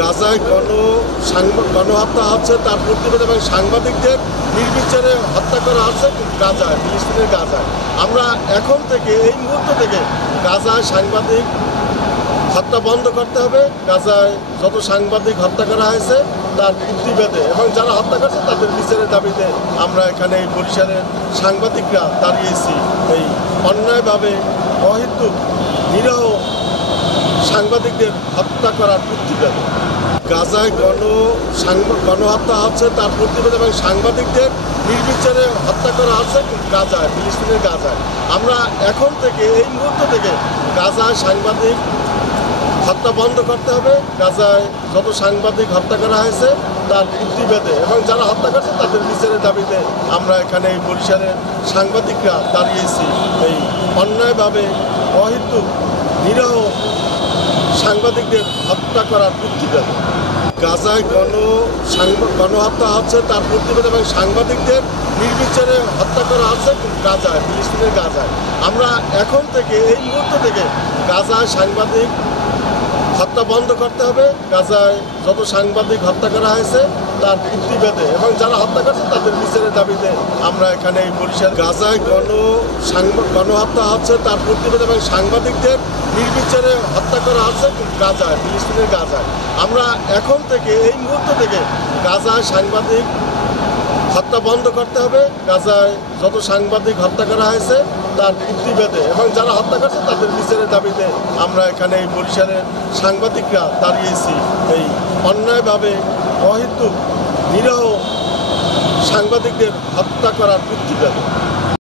গাজায় গণহত্যা হচ্ছে তার প্রতিবাদে এবং সাংবাদিকদের নির্বিচারে হত্যা করা হচ্ছে গাজায়, ফিলিস্তিনের গাজায়। আমরা এখন থেকে এই মুহূর্ত থেকে গাজায় সাংবাদিক হত্যা বন্ধ করতে হবে। গাজায় যত সাংবাদিক হত্যা করা হয়েছে তার প্রতিবাদে এবং যারা হত্যা করছে তাদের বিচারের দাবিতে আমরা এখানে এই বরিশালের সাংবাদিকরা দাঁড়িয়েছি। এই অন্যায়ভাবে অহেতুক নিরীহ সাংবাদিকদের হত্যা করার প্রতিবাদে গাজায় গণহত্যা হচ্ছে তার প্রতিবাদে এবং সাংবাদিকদের নির্বিচারে হত্যা করা হচ্ছে গাজায়, ফিলিস্তিনের গাজায়। আমরা এখন থেকে এই মুহূর্ত থেকে গাজায় সাংবাদিক হত্যা বন্ধ করতে হবে। গাজায় যত সাংবাদিক হত্যা করা হয়েছে তার প্রতিবাদে এবং যারা হত্যা করছে তাদের বিচারের দাবিতে আমরা এখানে এই বরিশালের সাংবাদিকরা দাঁড়িয়েছি। এই অন্যায়ভাবে অহেতুক নিরীহ সাংবাদিকদের হত্যা করার প্রতিবাদে গাজায় গণহত্যা হচ্ছে তার প্রতিবাদে এবং সাংবাদিকদের নির্বিচারে হত্যা করা হচ্ছে গাজায়, ফিলিস্তিনের গাজায়। আমরা এখন থেকে এই মুহূর্ত থেকে গাজায় সাংবাদিক হত্যা বন্ধ করতে হবে। গাজায় যত সাংবাদিক হত্যা করা হয়েছে তার প্রতিবাদে এবং যারা হত্যা করছে তাদের বিচারের দাবিতে আমরা এখানে এই বরিশাল গাজায় গণহত্যা হচ্ছে তার প্রতিবাদে এবং সাংবাদিকদের নির্বিচারে হত্যা করা হচ্ছে গাজায়, ফিলিস্তিনের গাজায়। আমরা এখন থেকে এই মুহূর্ত থেকে গাজায় সাংবাদিক হত্যা বন্ধ করতে হবে। গাজায় যত সাংবাদিক হত্যা করা হয়েছে তার প্রতিবাদে এবং যারা হত্যা করছে তাদের বিচারের দাবিতে আমরা এখানে এই বরিশালের সাংবাদিকরা দাঁড়িয়েছি। এই অন্যায়ভাবে অহেতুক নিরীহ সাংবাদিকদের হত্যা করার প্রতিবাদে।